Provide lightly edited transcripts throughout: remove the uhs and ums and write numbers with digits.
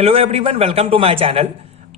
Hello everyone, welcome to my channel.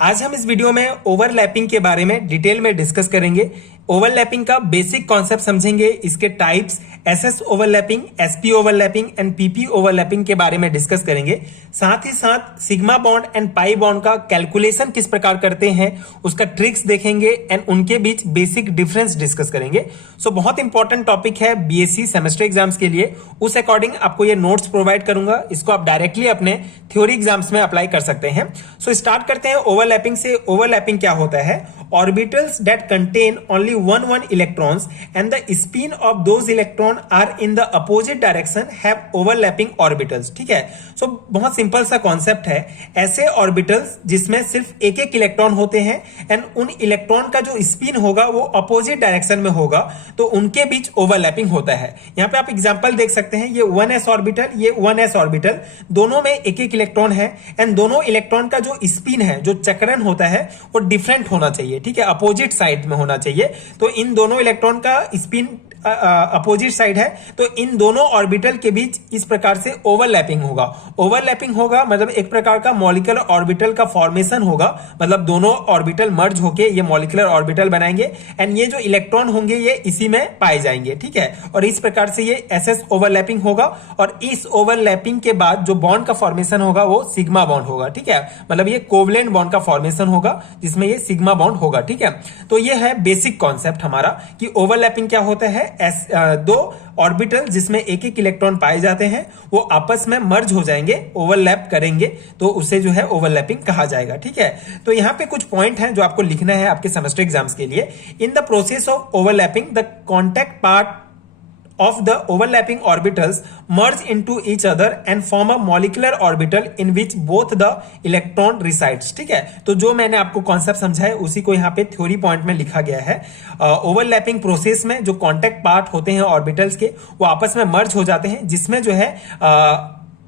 आज हम इस वीडियो में ओवरलैपिंग के बारे में डिटेल में डिस्कस करेंगे। ओवरलैपिंग का बेसिक कॉन्सेप्ट समझेंगे, इसके types, SS overlapping, SP overlapping and PP overlapping के बारे में डिस्कस करेंगे। साथ ही साथ sigma bond and pi bond का कैलकुलेशन किस प्रकार करते हैं, उसका ट्रिक्स देखेंगे एंड उनके बीच बेसिक डिफरेंस डिस्कस करेंगे। सो बहुत इंपॉर्टेंट टॉपिक है बीएससी सेमेस्टर एग्जाम्स के लिए। उस अकॉर्डिंग आपको ये नोट्स प्रोवाइड करूंगा, इसको आप डायरेक्टली अपने थ्योरी एग्जाम्स में अप्लाई कर सकते हैं। सो स्टार्ट करते हैं ओवरलैपिंग से। ओवरलैपिंग क्या होता है? Orbitals that contain only one electrons and the spin of those electron are in the opposite direction have overlapping orbitals। ठीक है, सो बहुत सिंपल सा कॉन्सेप्ट है। ऐसे ऑर्बिटल्स जिसमें सिर्फ एक एक इलेक्ट्रॉन होते हैं एंड उन इलेक्ट्रॉन का जो स्पिन होगा वो अपोजिट डायरेक्शन में होगा, तो उनके बीच ओवरलैपिंग होता है। यहां पे आप एग्जांपल देख सकते हैं, ये 1s ऑर्बिटल, ये 1s ऑर्बिटल, दोनों में एक एक इलेक्ट्रॉन है एंड दोनों इलेक्ट्रॉन का जो स्पिन है, जो चक्रण होता है, वो डिफरेंट होना चाहिए। ठीक है, अपोजिट साइड में होना चाहिए। तो इन दोनों इलेक्ट्रॉन का स्पिन अपोजिट साइड है, तो इन दोनों ऑर्बिटल के बीच इस प्रकार से ओवरलैपिंग होगा। ओवरलैपिंग होगा मतलब एक प्रकार का मॉलिक्यूलर ऑर्बिटल का फॉर्मेशन होगा, मतलब दोनों ऑर्बिटल मर्ज होके ये मॉलिक्यूलर ऑर्बिटल बनाएंगे एंड ये जो इलेक्ट्रॉन होंगे ये इसी में पाए जाएंगे। ठीक है, और इस प्रकार से ये एसएस ओवरलैपिंग होगा और इस ओवरलैपिंग के बाद जो बॉन्ड का फॉर्मेशन होगा वो सिग्मा बॉन्ड होगा। ठीक है, मतलब ये कोवलेंट बॉन्ड का फॉर्मेशन होगा जिसमें ये सिग्मा बॉन्ड होगा। ठीक है, तो ये है बेसिक कॉन्सेप्ट हमारा कि ओवरलैपिंग क्या होता है। दो ऑर्बिटल जिसमें एक एक इलेक्ट्रॉन पाए जाते हैं वो आपस में मर्ज हो जाएंगे, ओवरलैप करेंगे, तो उसे जो है ओवरलैपिंग कहा जाएगा। ठीक है, तो यहां पे कुछ पॉइंट हैं जो आपको लिखना है आपके सेमेस्टर एग्जाम्स के लिए। In the process of overlapping the contact part of the overlapping orbitals merge into each other and form a molecular orbital in which both the electron resides। ठीक है, तो जो मैंने आपको कॉन्सेप्ट समझाया उसी को यहाँ पे थ्योरी पॉइंट में लिखा गया है। ओवरलैपिंग प्रोसेस में जो कॉन्टैक्ट पार्ट होते हैं ऑर्बिटल्स के, वो आपस में मर्ज हो जाते हैं जिसमें जो है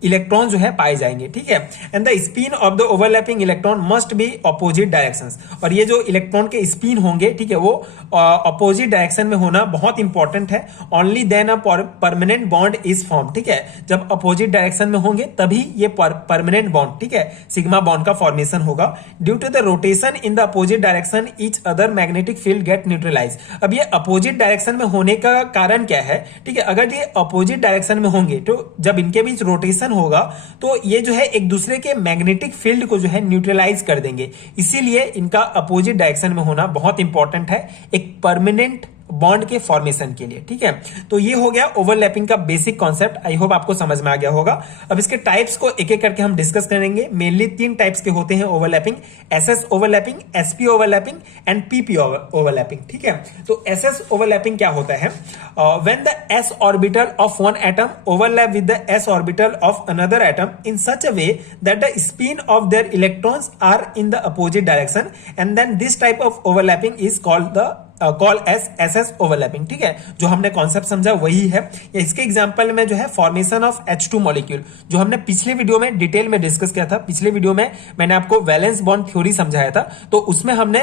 इलेक्ट्रॉन जो है पाए जाएंगे। ठीक है, and the spin of the overlapping electron must be opposite directions. और ये जो इलेक्ट्रॉन के स्पिन होंगे, ठीक है, वो अपोजिट डायरेक्शन में होना बहुत इंपॉर्टेंट है। Only then a permanent bond is form. ठीक है, जब अपोजिट डायरेक्शन में होंगे तभी ये परमानेंट बॉन्ड, ठीक है, सिग्मा बॉन्ड का फॉर्मेशन होगा। Due to the rotation in the opposite direction each other magnetic field get neutralize. अब ये अपोजिट डायरेक्शन में होने का कारण क्या है? ठीक है, अगर ये अपोजिट डायरेक्शन में होंगे तो जब इनके बीच रोटेशन होगा तो ये जो है एक दूसरे के मैग्नेटिक फील्ड को जो है न्यूट्रलाइज कर देंगे। इसीलिए इनका अपोजिट डायरेक्शन में होना बहुत इंपॉर्टेंट है एक परमानेंट बॉन्ड के फॉर्मेशन के लिए। ठीक है, तो ये हो गया ओवरलैपिंग का बेसिक कॉन्सेप्ट। आई होप आपको समझ में आ गया होगा। अब इसके टाइप्स को एक एक करके हम डिस्कस करेंगे। मेनली 3 टाइप्स के होते हैं overlapping: SS overlapping, SP overlapping and PP overlapping. ठीक है, तो एसएस ओवरलैपिंग क्या होता है? When the S orbital of one atom overlap with the S orbital of another atom in such a way that the spin of their electrons are in the opposite direction and then this type of overlapping is called the call S SS overlapping. ठीक है, जो हमने concept समझा वही है। इसके example में जो है फॉर्मेशन ऑफ H2 मॉलिक्यूल, जो हमने पिछले वीडियो में डिटेल में डिस्कस किया था। पिछले वीडियो में मैंने आपको वैलेंस बॉन्ड थ्योरी समझाया था, तो उसमें हमने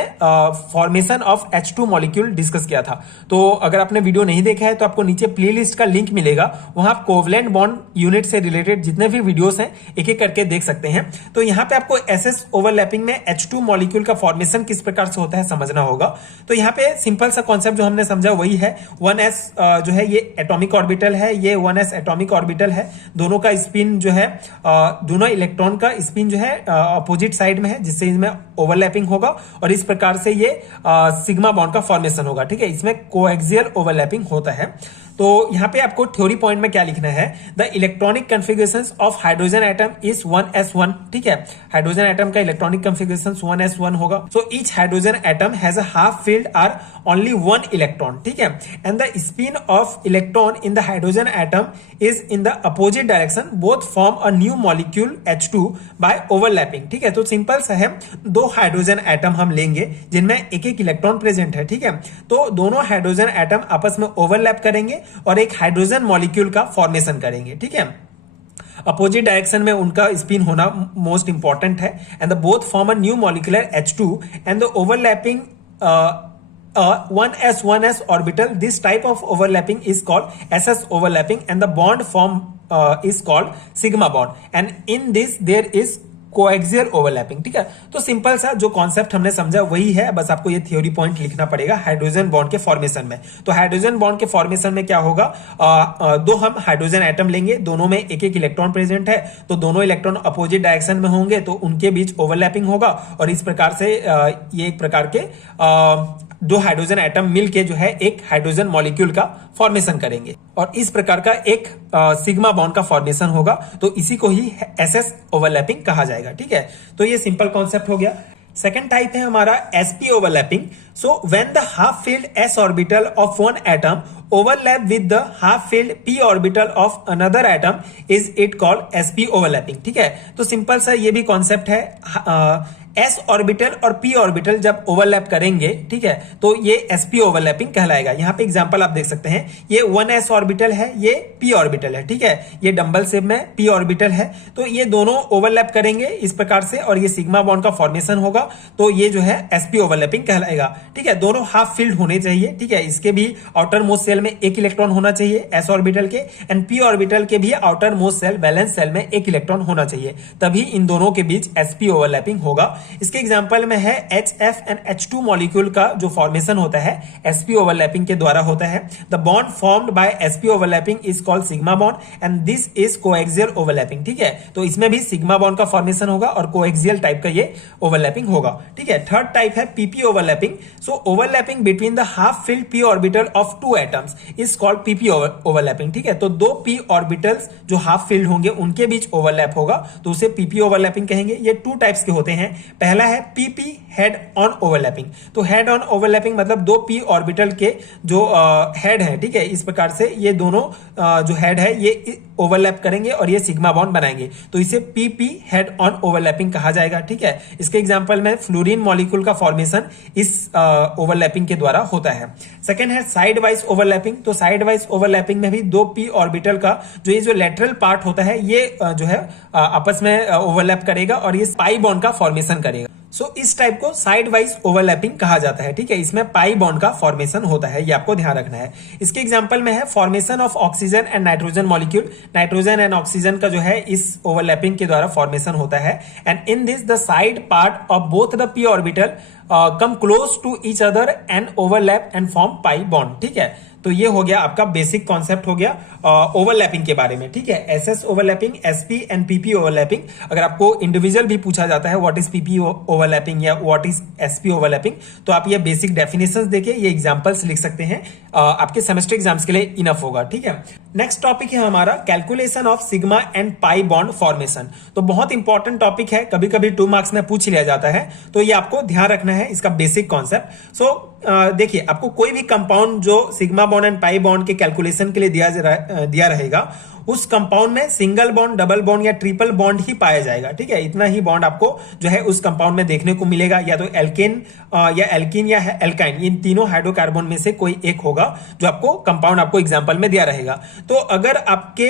formation of H2 molecule discuss किया था। तो अगर आपने वीडियो नहीं देखा है तो आपको नीचे प्लेलिस्ट का लिंक मिलेगा, वहां आप कोवलेंट बॉन्ड यूनिट से रिलेटेड जितने भी वीडियोस हैं एक एक करके देख सकते हैं। तो यहाँ पे आपको एसएस ओवरलैपिंग में H2 मॉलिक्यूल का फॉर्मेशन किस प्रकार से होता है समझना होगा। तो यहाँ पे सिंपल सा कॉन्सेप्ट जो हमने समझा वही है। 1s जो है ये एटॉमिक ऑर्बिटल है, ये 1s एटॉमिक ऑर्बिटल है। दोनों का स्पिन जो है, दोनों इलेक्ट्रॉन का स्पिन जो है अपोजिट साइड में है, जिससे इनमें ओवरलैपिंग होगा और इस प्रकार से ये सिग्मा बॉन्ड का फॉर्मेशन होगा। ठीक है, इसमें कोएक्सियल ओवरलैपिंग होता है। तो यहां पे आपको थ्योरी पॉइंट में क्या लिखना है? The electronic configuration of hydrogen atom is 1s1। ठीक है, हाइड्रोजन एटम का इलेक्ट्रॉनिक कन्फिगरेशन 1s1 होगा। So each hydrogen atom has a half filled or only 1 electron. ठीक है, and the spin of electron in the hydrogen atom is in the opposite direction, both form a new molecule H2 by overlapping. ठीक है, तो simple सा है, 2 hydrogen atom हम लेंगे जिनमें एक एक इलेक्ट्रॉन प्रेजेंट है। ठीक है, तो दोनों हाइड्रोजन एटम आपस में ओवरलैप करेंगे और एक हाइड्रोजन मॉलिक्यूल का फॉर्मेशन करेंगे। ठीक है, अपोजिट डायरेक्शन में उनका स्पिन होना मोस्ट इंपॉर्टेंट है and the both form a new molecular H2 and the overlapping 1s orbital. This type of overlapping is called SS overlapping and the bond form is called sigma bond, and in this there is coaxial overlapping. ठीक है, तो simple सा जो concept हमने समझा वही है, बस आपको ये थ्योरी पॉइंट लिखना पड़ेगा हाइड्रोजन बॉन्ड के फॉर्मेशन में। तो हाइड्रोजन बॉन्ड के फॉर्मेशन में क्या होगा, दो हम हाइड्रोजन एटम लेंगे, दोनों में एक एक इलेक्ट्रॉन प्रेजेंट है, तो दोनों इलेक्ट्रॉन अपोजिट डायरेक्शन में होंगे, तो उनके बीच ओवरलैपिंग होगा और इस प्रकार से ये एक प्रकार के दो हाइड्रोजन एटम मिलके जो है एक हाइड्रोजन मॉलिक्यूल का फॉर्मेशन करेंगे और इस प्रकार का एक सिग्मा बॉन्ड का फॉर्मेशन होगा। तो इसी को ही एसएस ओवरलैपिंग कहा जाएगा। ठीक है, तो ये सिंपल कॉन्सेप्ट हो गया। सेकेंड टाइप है हमारा SP overlapping. So when the half field S orbital of one atom overlap with the half field P orbital of another atom is it called SP overlapping. ठीक है, तो simple सा ये भी कॉन्सेप्ट है। S orbital और P orbital जब overlap करेंगे, ठीक है, तो ये एसपी ओवरलैपिंग कहलाएगा। यहां पे एग्जांपल आप देख सकते हैं, ये 1s ऑर्बिटल है, ये p ऑर्बिटल है। ठीक है, ये डंबल शेप में p ऑर्बिटल है, तो ये दोनों ओवरलैप करेंगे इस प्रकार से और ये सिग्मा बॉन्ड का फॉर्मेशन होगा, तो ये जो है एसपी ओवरलैपिंग कहलाएगा। ठीक है, दोनों हाफ फील्ड होने चाहिए। ठीक है, इसके भी आउटर मोस्ट सेल में एक इलेक्ट्रॉन होना चाहिए एस ऑर्बिटल के, एंड p ऑर्बिटल के भी outermost shell valence shell में एक इलेक्ट्रॉन होना चाहिए, तभी इन दोनों के बीच एसपी ओवरलैपिंग होगा। इसके एग्जांपल में है HF एंड H2 मॉलिक्यूल का जो फॉर्मेशन होता है sp ओवरलैपिंग के द्वारा होता है। The bond formed by sp overlapping is called sigma bond and this is coaxial overlapping. ठीक है, तो इसमें भी सिग्मा बॉन्ड का फॉर्मेशन होगा और कोएक्सियल टाइप का ये ओवरलैपिंग होगा। ठीक है, थर्ड टाइप है pp overlapping. So overlapping between the half field p orbital of two atoms is called pp overlapping. ठीक है, तो दो p ऑर्बिटल्स जो हाफ फील्ड होंगे उनके बीच ओवरलैप होगा, तो उसे pp ओवरलैपिंग कहेंगे। ये टू टाइप्स के होते हैं। पहला है pp हेड ऑन ओवरलैपिंग। तो हेड ऑन ओवरलैपिंग मतलब दो p ऑर्बिटल के जो हेड है, ठीक है, इस प्रकार से ये दोनों जो हेड है ये ओवरलैप करेंगे और ये सिग्मा बॉन्ड बनाएंगे, तो इसे pp हेड ऑन ओवरलैपिंग कहा जाएगा। ठीक है, इसके एग्जांपल में फ्लोरीन मॉलिक्यूल का फॉर्मेशन इस ओवरलैपिंग के द्वारा होता है। सेकेंड है साइड वाइज ओवरलैपिंग। तो साइड वाइज ओवरलैपिंग में भी दो p ऑर्बिटल का जो ये जो लेटरल पार्ट होता है ये जो है आपस में ओवरलैप करेगा और ये पाई बॉन्ड का फॉर्मेशन करेगा। सो इस टाइप को साइड वाइज ओवरलैपिंग कहा जाता है। ठीक है, इसमें पाई बॉन्ड का फॉर्मेशन होता है, ये आपको ध्यान रखना है। इसके एग्जांपल में है formation of oxygen and nitrogen molecule. Nitrogen and oxygen का जो है इस ओवरलैपिंग के द्वारा फॉर्मेशन होता है and in this the side part of both the p orbital come close to each other and overlap and form pi bond. ठीक है, तो ये हो गया आपका बेसिक कॉन्सेप्ट हो गया ओवरलैपिंग के बारे में। ठीक है, SS overlapping, SP and PP overlapping. अगर आपको इंडिविजुअल भी पूछा जाता है व्हाट इज पीपी ओवरलैपिंग या व्हाट इज एसपी ओवरलैपिंग, तो आप ये बेसिक डेफिनेशंस देके ये एग्जांपल्स लिख सकते हैं, आपके सेमेस्टर एग्जाम्स के लिए इनफ होगा। ठीक है, नेक्स्ट टॉपिक है हमारा calculation of sigma and pi bond formation. तो बहुत इंपॉर्टेंट टॉपिक है, कभी कभी 2 मार्क्स में पूछ लिया जाता है, तो ये आपको ध्यान रखना है इसका बेसिक कॉन्सेप्ट। सो देखिए, आपको कोई भी कंपाउंड जो sigma bond and pi bond के कैलकुलेशन के लिए दिया रहेगा, उस कंपाउंड में सिंगल बॉन्ड, डबल बॉन्ड या ट्रिपल बॉन्ड ही पाया जाएगा। ठीक है, इतना ही बॉन्ड आपको जो है उस कंपाउंड में देखने को मिलेगा, या तो एल्केन या एल्कीन या एल्काइन, इन तीनों हाइड्रोकार्बन में से कोई एक होगा जो आपको कंपाउंड आपको एग्जांपल में दिया रहेगा। तो अगर आपके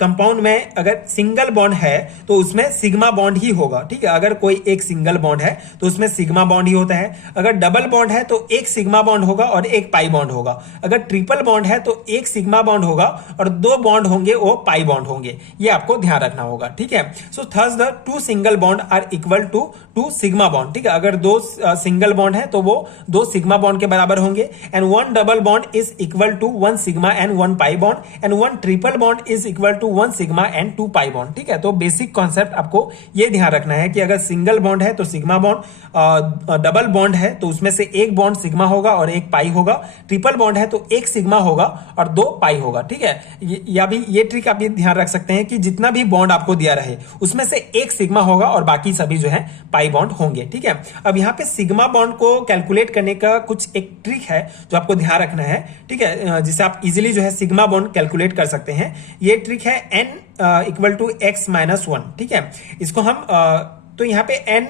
कंपाउंड में अगर सिंगल बॉन्ड है तो उसमें सिग्मा बॉन्ड ही होगा। ठीक है, अगर कोई एक सिंगल बॉन्ड है तो उसमें सिग्मा बॉन्ड ही होता है। अगर डबल बॉन्ड है तो एक सिग्मा बॉन्ड होगा और एक पाई बॉन्ड होगा। अगर ट्रिपल बॉन्ड है तो एक सिग्मा बॉन्ड होगा और 2 बॉन्ड होंगे वो पाई बॉन्ड होंगे, ये आपको ध्यान रखना होगा। ठीक है, so thus the 2 single bond are equal to 2 sigma bond. ठीक है, अगर 2 सिंगल बॉन्ड है तो वो 2 सिग्मा बॉन्ड के बराबर होंगे and 1 double bond is equal to 1 sigma and 1 pi bond and 1 triple bond is equal to 1 sigma and 2 pi bond. ठीक है, तो बेसिक कॉन्सेप्ट आपको ये ध्यान रखना है कि अगर सिंगल बॉन्ड है तो सिग्मा बॉन्ड, डबल बॉन्ड है तो उसमें से एक बॉन्ड सिग्मा होगा और एक पाई होगा, ट्रिपल बॉन्ड है तो एक सिग्मा होगा और 2 पाई होगा। ठीक है, या भी ये ट्रिक आप ये ध्यान रख सकते हैं कि जितना भी बॉन्ड आपको दिया रहे उसमें से एक सिग्मा होगा और बाकी सभी जो है पाई बॉन्ड होंगे। ठीक है, अब यहाँ पे सिग्मा बॉन्ड को कैलकुलेट करने का कुछ एक ट्रिक है जो आपको ध्यान रखना है। ठीक है, जिससे आप इजिली जो है सिग्मा बॉन्ड कैलकुलेट कर सकते हैं। ये ट्रिक है n equal to x minus 1। ठीक है, इसको हम तो यहाँ पे n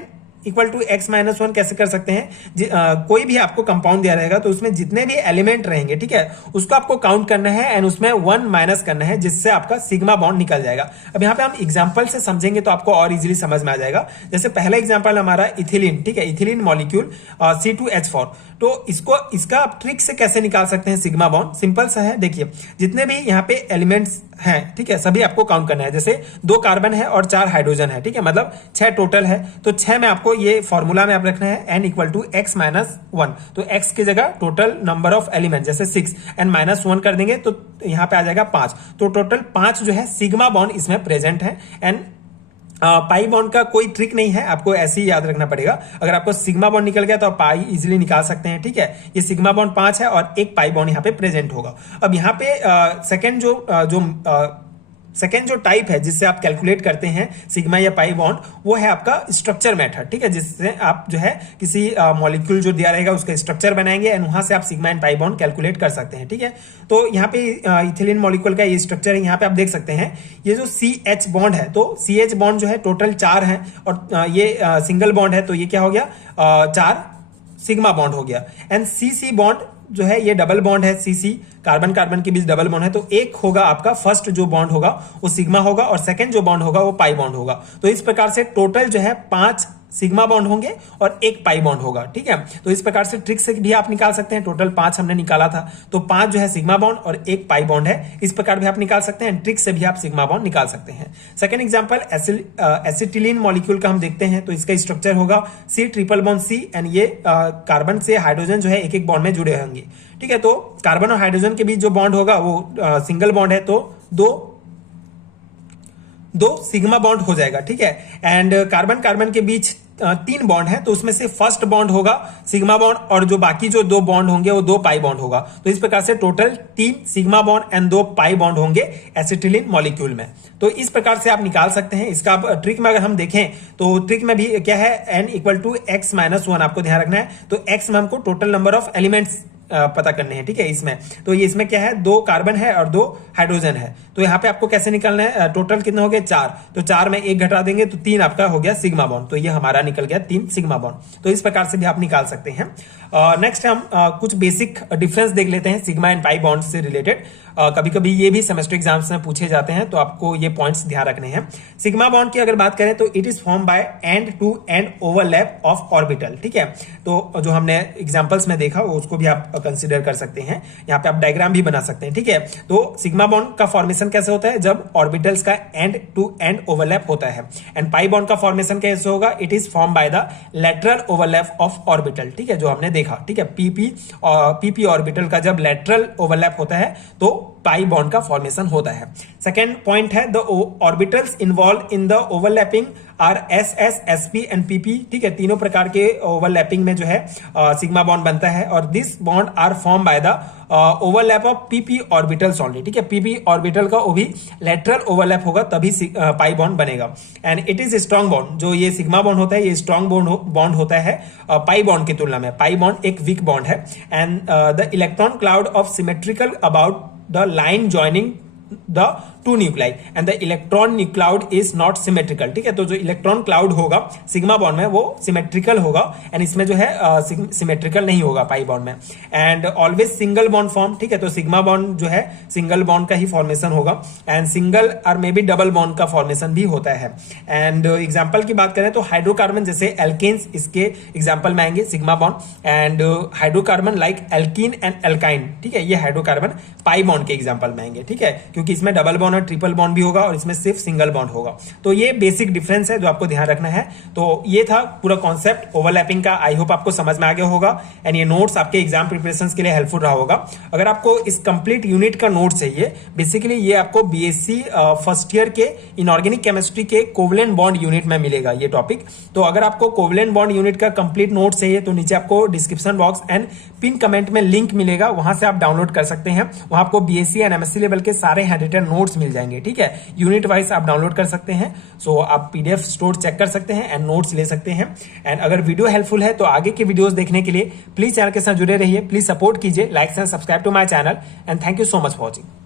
equal to x minus one कैसे कर सकते हैं, कोई भी आपको कंपाउंड दिया रहेगा तो उसमें जितने भी एलिमेंट रहेंगे, ठीक है, उसको आपको काउंट करना है एंड उसमें 1 माइनस करना है, जिससे आपका सिग्मा बॉन्ड निकल जाएगा। अब यहाँ पे हम एग्जांपल से समझेंगे तो आपको और इजीली समझ में आ जाएगा। जैसे पहला एग्जांपल हमारा इथिलीन, ठीक है, इथिलीन मॉलिक्यूल C2H4, तो इसका आप ट्रिक से कैसे निकाल सकते हैं सिग्मा बॉन्ड, सिंपल सा है। देखिए जितने भी यहाँ पे एलिमेंट्स हैं, ठीक है, सभी आपको काउंट करना है। जैसे 2 कार्बन है और 4 हाइड्रोजन है, ठीक है, मतलब 6 टोटल है, तो 6 में आपको ये फॉर्मूला में आप रखना है n equal to x minus one, तो x की जगह टोटल नंबर ऑफ एलिमेंट जैसे 6 एंड माइनस वन कर देंगे तो यहाँ पे आ जाएगा 5, तो टोटल 5 जो है सिग्मा बॉन्ड इसमें प्रेजेंट है। एंड पाई बॉन्ड का कोई ट्रिक नहीं है, आपको ऐसे ही याद रखना पड़ेगा। अगर आपको सिग्मा बॉन्ड निकल गया तो आप पाई इजीली निकाल सकते हैं, ठीक है। ये सिग्मा बॉन्ड 5 है और एक पाई बॉन्ड यहाँ पे प्रेजेंट होगा। अब यहाँ पे सेकेंड जो टाइप है जिससे आप कैलकुलेट करते हैं सिग्मा या पाई बॉन्ड, वो है आपका स्ट्रक्चर मेथड, ठीक है, जिससे आप जो है किसी मॉलिक्यूल जो दिया रहेगा उसका स्ट्रक्चर बनाएंगे एंड वहां से आप sigma and pi bond calculate कर सकते हैं, ठीक है। तो यहाँ पे इथिलीन मॉलिक्यूल का ये स्ट्रक्चर है, यहाँ पे आप देख सकते हैं ये जो CH बॉन्ड है, तो CH बॉन्ड जो है टोटल 4 है और ये सिंगल बॉन्ड है, तो ये क्या हो गया 4 सिग्मा बॉन्ड हो गया। एंड CC बॉन्ड जो है ये डबल बॉन्ड है, CC कार्बन कार्बन के बीच डबल बॉन्ड है, तो एक होगा आपका फर्स्ट जो बॉन्ड होगा वो सिग्मा होगा और सेकंड जो बॉन्ड होगा वो पाई बॉन्ड होगा। तो इस प्रकार से टोटल जो है 5 सिग्मा बॉन्ड होंगे और एक पाई बॉन्ड होगा, ठीक है। तो इस प्रकार से ट्रिक से भी आप निकाल सकते हैं। टोटल 5 हमने निकाला था, तो 5 जो है सिग्मा बॉन्ड और एक पाई बॉन्ड है, इस प्रकार भी आप निकाल सकते हैं। ट्रिक से भी आप सिग्मा बॉन्ड निकाल सकते हैं। सेकंड एग्जांपल एसिटिलीन मॉलिक्यूल का हम देखते हैं, तो इसका स्ट्रक्चर होगा C triple bond C and ये कार्बन से हाइड्रोजन जो है एक एक बॉन्ड में जुड़े होंगे, ठीक है। तो कार्बन और हाइड्रोजन के बीच जो बॉन्ड होगा वो सिंगल बॉन्ड है, तो दो सिग्मा बॉन्ड हो जाएगा, ठीक है। एंड कार्बन कार्बन के बीच 3 बॉन्ड है, तो उसमें से फर्स्ट बॉन्ड होगा सिग्मा बॉन्ड और जो बाकी जो 2 बॉन्ड होंगे वो 2 पाई बॉन्ड होगा। तो इस प्रकार से total 3 sigma bond and 2 pi bond होंगे एसिटिलीन मॉलिक्यूल में। तो इस प्रकार से आप निकाल सकते हैं। इसका ट्रिक में अगर हम देखें तो ट्रिक में भी क्या है, n equal to x minus one आपको ध्यान रखना है। तो x में हमको टोटल नंबर ऑफ एलिमेंट्स पता करने हैं, ठीक है। इसमें तो ये इसमें क्या है 2 कार्बन है और 2 हाइड्रोजन है, तो यहाँ पे आपको कैसे निकालना है, टोटल कितने हो गए 4, तो 4 में 1 घटा देंगे तो 3 आपका हो गया सिग्मा बॉन्ड, तो ये हमारा निकल गया 3 सिग्मा बॉन्ड। तो इस प्रकार से भी आप निकाल सकते हैं। नेक्स्ट हम कुछ बेसिक डिफरेंस देख लेते हैं सिग्मा एंड पाई बॉन्ड से रिलेटेड। कभी कभी ये भी सेमेस्टर एग्जाम्स में पूछे जाते हैं, तो आपको ये पॉइंट्स ध्यान रखने हैं। सिग्मा बॉन्ड की अगर बात करें तो it is form by end to end overlap of orbital, ठीक है। तो जो हमने एग्जांपल्स में देखा वो उसको भी आप कंसीडर कर सकते हैं। यहाँ पे आप डायग्राम भी बना सकते हैं, ठीक है। तो सिग्मा बॉन्ड का फॉर्मेशन कैसे होता है, जब ऑर्बिटल्स का एंड टू एंड ओवरलैप होता है। एंड पाई बॉन्ड का फॉर्मेशन कैसे होगा, it is form by the lateral overlap of orbital, ठीक है, जो हमने देखा, ठीक है। पीपी ऑर्बिटल का जब लेटरल ओवरलैप होता है तो पाई बॉन्ड का फॉर्मेशन होता है। सेकेंड पॉइंट है the orbitals involve in the overlapping are SS, SP and PP, ठीक है। तीनों प्रकार के ओवरलैपिंग में जो है सिग्मा बॉन्ड बनता है और this bond are form by the overlap of PP orbitals only, ठीक है। PP ऑर्बिटल का वो भी लेटरल ओवरलैप होगा तभी पाई बॉन्ड बनेगा। And it is strong bond, जो ये सिग्मा बॉन्ड होता है ये स्ट्रॉन्ग बॉन्ड होता है पाई बॉन्ड की तुलना में। पाई बॉन्ड एक वीक बॉन्ड है। And the electron cloud of symmetrical about the line joining the two nuclei and the electron cloud is not symmetrical, ठीक है। तो जो इलेक्ट्रॉन क्लाउड होगा सिग्मा बॉन्ड में वो सिमेट्रिकल होगा एंड इसमें जो है सिमेट्रिकल नहीं होगा पाई बॉन्ड में। And always single bond form, ठीक है। तो सिग्मा बॉन्ड जो है सिंगल बॉन्ड का ही फॉर्मेशन होगा एंड सिंगल और मे बी डबल बॉन्ड का फॉर्मेशन भी होता है। एंड एग्जाम्पल की बात करें तो हाइड्रोकार्बन जैसे एल्केन्स इसके एग्जाम्पल में आएंगे sigma bond. And hydrocarbon like alkene and alkyne, ठीक है, ये हाइड्रोकार्बन पाई बॉन्ड के एग्जाम्पल में आएंगे, ठीक है, क्योंकि इसमें डबल बॉन्ड और ट्रिपल बॉन्ड भी होगा और इसमें सिर्फ सिंगल बॉन्ड होगा। तो ये बेसिक डिफरेंस है जो आपको ध्यान रखना है। तो ये था पूरा कॉन्सेप्ट ओवरलैपिंग का। आई होप आपको समझ में आ गया होगा एंड ये नोट्स आपके एग्जाम प्रिपरेशन के लिए हेल्पफुल रहा होगा। अगर आपको इस कंप्लीट यूनिट का नोट चाहिए, बेसिकली ये आपको BSc फर्स्ट ईयर के इनऑर्गेनिक केमिस्ट्री के कोवलेंट बॉन्ड यूनिट में मिलेगा ये टॉपिक। तो अगर आपको कोवलेंट बॉन्ड यूनिट का कंप्लीट नोट चाहिए तो नीचे आपको description box and pin comment में लिंक मिलेगा, वहां से आप डाउनलोड कर सकते हैं। वहां आपको BSc एंड MSc लेवल के सारे हैंडरिटन नोट्स मिल जाएंगे, ठीक है। यूनिट वाइज आप डाउनलोड कर सकते हैं। सो आप PDF स्टोर चेक कर सकते हैं एंड नोट्स ले सकते हैं। एंड अगर वीडियो हेल्पफुल है तो आगे के वीडियोस देखने के लिए प्लीज चैनल के साथ जुड़े रहिए। प्लीज सपोर्ट कीजिए, like and subscribe to my channel and thank you so much for watching.